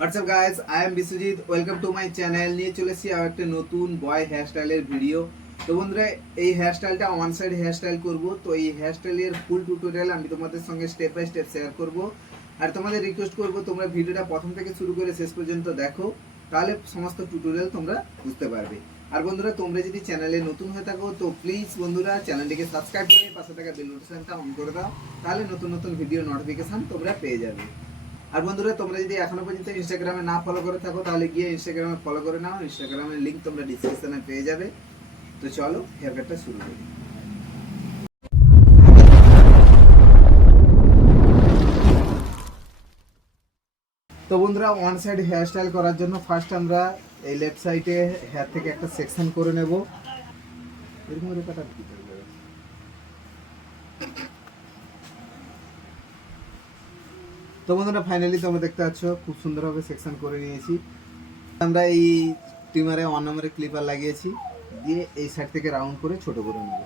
WhatsApp guys, I am Biswajit. Welcome to my channel. নিয়ে চলেছি আর একটা নতুন বয় হেয়ারস্টাইলের ভিডিও। তো বন্ধুরা, এই হেয়ারস্টাইলটা ওয়ান সাইড হেয়ারস্টাইল করব। তো এই হেয়ারস্টাইলের ফুল টিউটোরিয়াল আমি তোমাদের সঙ্গে স্টেপ বাই স্টেপ শেয়ার করব। আর তোমাদের রিকোয়েস্ট করব তোমরা ভিডিওটা প্রথম থেকে শুরু করে শেষ পর্যন্ত দেখো, তাহলে সমস্ত টিউটোরিয়াল তোমরা বুঝতে পারবে। আর বন্ধুরা, তোমরা যদি চ্যানেলে নতুন হয়ে থাকো তো প্লিজ বন্ধুরা চ্যানেলটিকে সাবস্ক্রাইব করে পাশে থাকা বেল নোটিফিকেশনটা অন করে দাও, তাহলে নতুন নতুন ভিডিও নোটিফিকেশন তোমরা পেয়ে যাবে। আর বন্ধুরা, তোমরা যদি এখনো পর্যন্ত ইনস্টাগ্রামে না ফলো করে থাকো তাহলে গিয়ে ইনস্টাগ্রামে ফলো করে নাও। ইনস্টাগ্রামের লিংক তোমরা ডিসক্রিপশনে পেয়ে যাবে। তো চলো হেয়ার কাটটা শুরু করি। তো বন্ধুরা, ওয়ান সাইড হেয়ার স্টাইল করার জন্য ফার্স্ট আমরা এই লেফট সাইডে হেয়ার থেকে একটা সেকশন করে নেব। এরকম করে কাটা দিতে হবে। তো বন্ধুরা, ফাইনালি তোমরা দেখতে পাচ্ছ খুব সুন্দরভাবে সেকশন করে নিয়েছি। আমরা এই ট্রিমারে 1 নম্বরের ক্লিপার লাগিয়েছি, দিয়ে এই সাইড থেকে রাউন্ড করে ছোট করে নেব।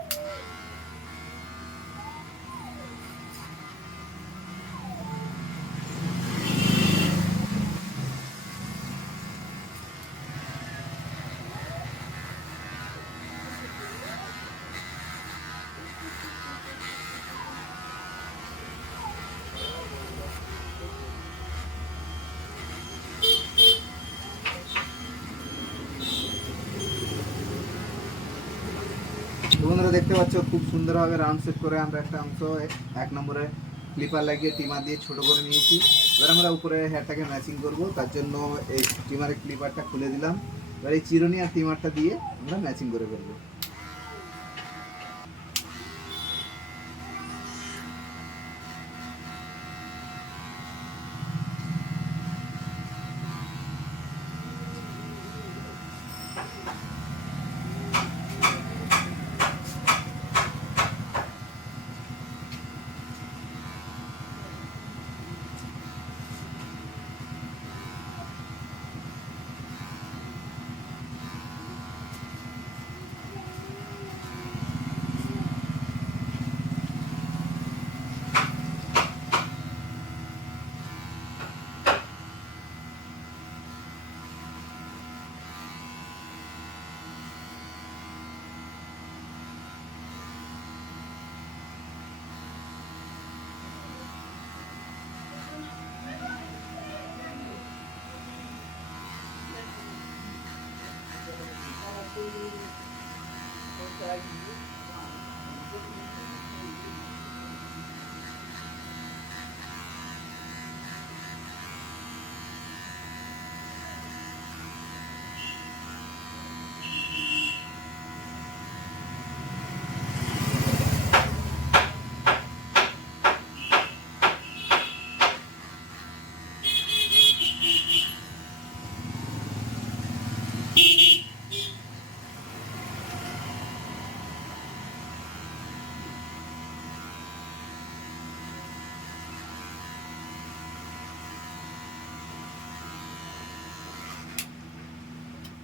বন্ধুরা দেখতে পাচ্ছ খুব সুন্দরভাবে রাউন্ড শেপ করে আমরা একটা অংশ 1 নম্বরে ক্লিপার লাগিয়ে টিমার দিয়ে ছোট করে নিয়েছি। এবার আমরা উপরে হেয়ারটাকে ম্যাচিং করব, তার জন্য এই টিমারের ক্লিপারটা খুলে দিলাম। এবার এই চিরুনি আর টিমারটা দিয়ে আমরা ম্যাচিং করে ফেলবো।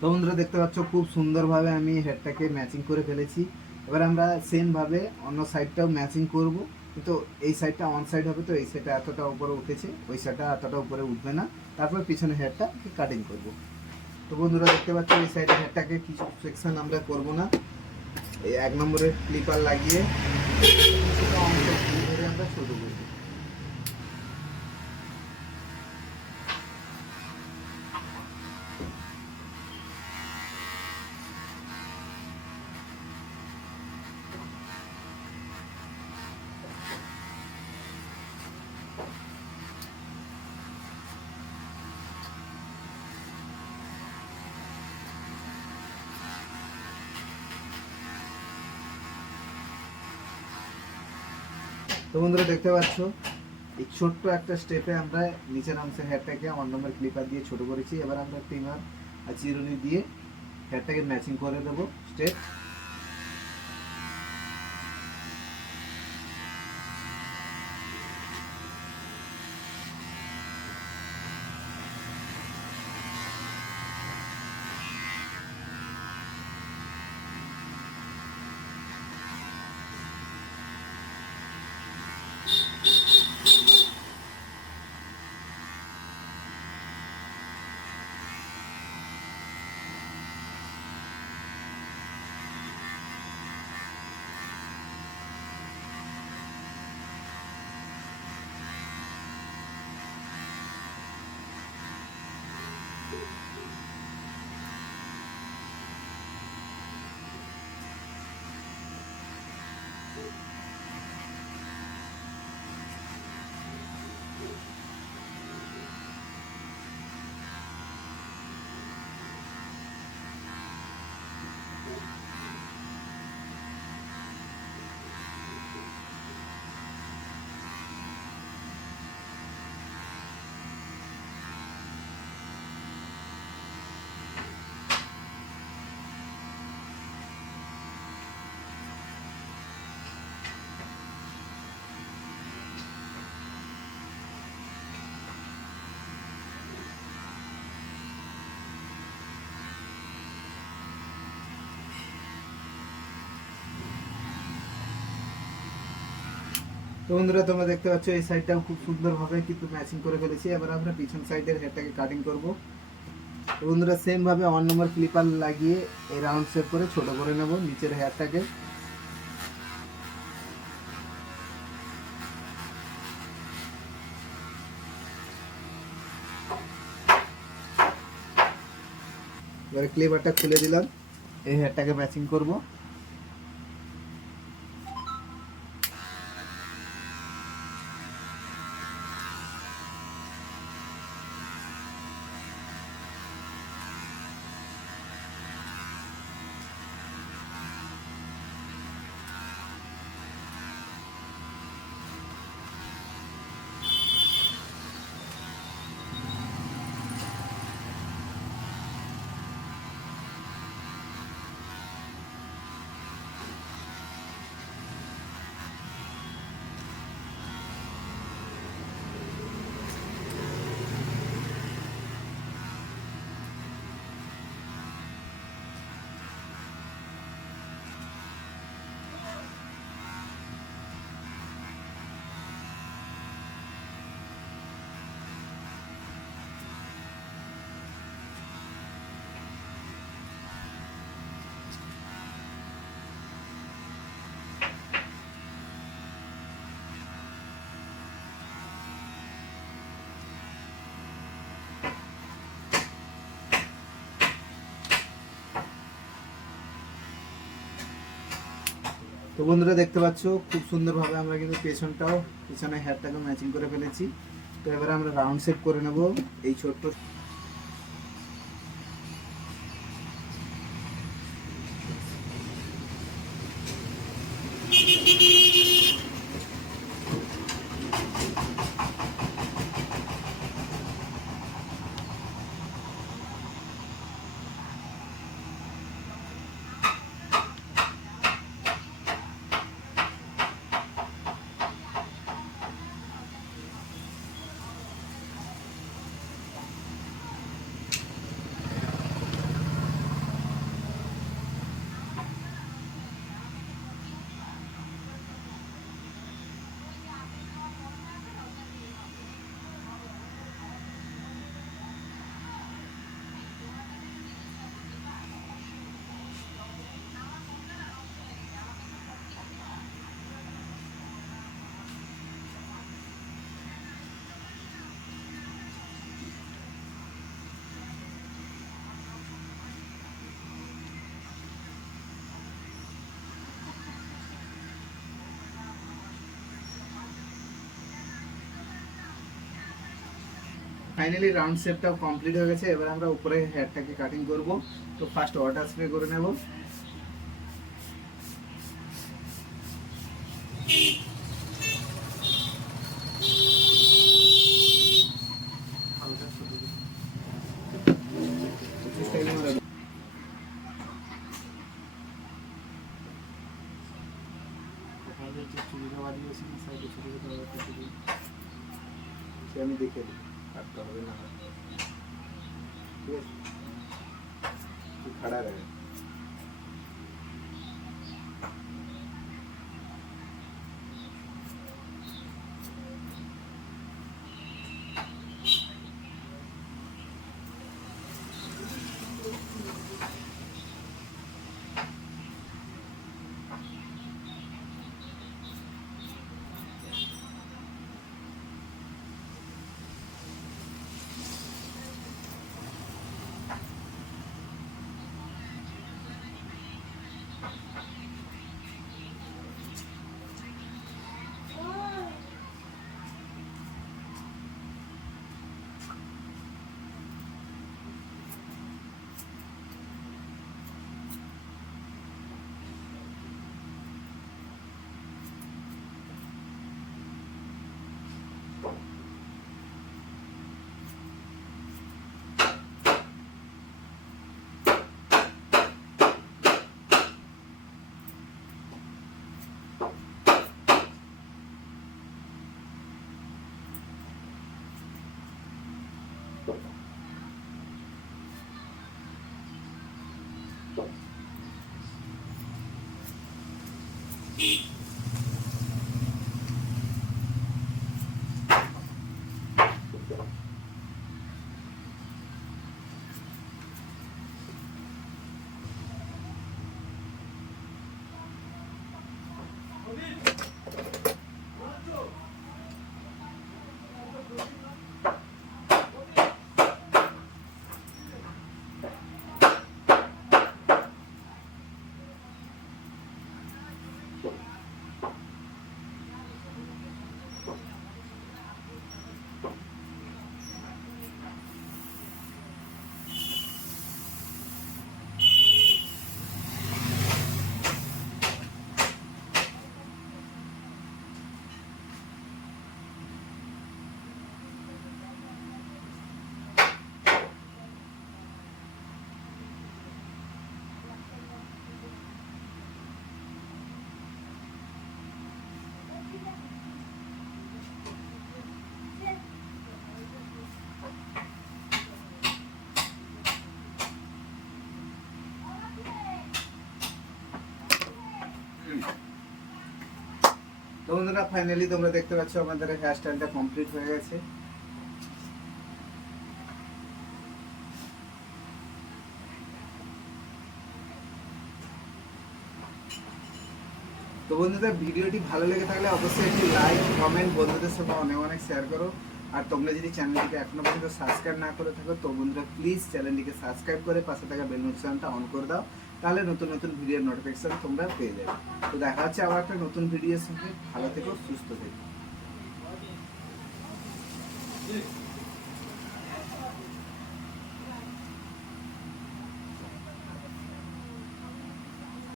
তো বন্ধুরা দেখতে পাচ্ছ খুব সুন্দরভাবে আমি হেডটাকে ম্যাচিং করে ফেলেছি। এবার আমরা সেমভাবে অন্য সাইডটাও ম্যাচিং করব, কিন্তু এই সাইডটা অন সাইড হবে, তো এই সাইডটা এতটা উপরে উঠেছে, ওই সাইডটা এতটা উপরে উঠবে না। তারপর পিছনে হেডটা কাটিং করব। তো বন্ধুরা দেখতে পাচ্ছ এই সাইডের হেডটাকে কিছু সেকশন আমরা করব না, এই 1 নম্বরের ক্লিপার লাগিয়ে আমরা শুরু করব। তো বন্ধুরা দেখতে পাচ্ছ এই ছোট্ট একটা স্টেপে আমরা নিচের অংশের হেয়ারটাকে 1 নম্বর ক্লিপার দিয়ে ছোট করেছি। এবার আমরা ট্রিমার আর চিরুনি দিয়ে হেয়ারটাকে ম্যাচিং করে দেবো স্টেপ। তো বন্ধুরা তোমরা দেখতে পাচ্ছ এই সাইডটাও খুব সুন্দরভাবে কিন্তু ম্যাচিং করে ফেলেছি। এবার আমরা পিছন সাইডের হেয়ারটাকে কাটিং করব। তো বন্ধুরা সেম ভাবে 1 নম্বর ক্লিপার লাগিয়ে এই রাউন্ড শেপ করে ছোট করে নেব নিচের হেয়ারটাকে। এবারে ক্লিপারটা খুলে দিলাম, এই হেয়ারটাকে ম্যাচিং করব। তো বন্ধুরা দেখতে পাচ্ছ খুব সুন্দরভাবে আমরা কিন্তু পিছনে হেয়ারটাকে ম্যাচিং করে ফেলেছি। তো এবার আমরা রাউন্ড শেপ করে নেব এই ছোট্ট। ফাইনালি রাউন্ড শেপটাও কমপ্লিট হয়ে গেছে। এবার আমরা উপরে হেয়ারটাকে কাটিং করব। তো ফার্স্ট ওয়াটার স্প্রে করে নেব। আমি দেখে দিই কাটতে হবে না, ঠিক আছে? खड़ा रहे। তো বন্ধুরা ফাইনালি তোমরা দেখতে পাচ্ছ আমাদের হেয়ার স্টাইলটা কমপ্লিট হয়ে গেছে। তো বন্ধুদের ভিডিওটি ভালো লেগে থাকলে অবশ্যই একটি লাইক কমেন্ট বন্ধুদের সঙ্গে অনেক অনেক শেয়ার করো। আর তোমরা যদি চ্যানেলটিকে এখনো পর্যন্ত সাবস্ক্রাইব না করে থাকো তো বন্ধুরা প্লিজ চ্যানেলটিকে সাবস্ক্রাইব করে পাশে থাকা বেল নোটিফিকেশনটা অন করে দাও, তাহলে নতুন নতুন ভিডিওর নোটিফিকেশন তোমরা পেয়ে যাবে। তো দেখা হচ্ছে আবার একটা নতুন ভিডিওর সঙ্গে। ভালো থেকো, সুস্থ থেকো।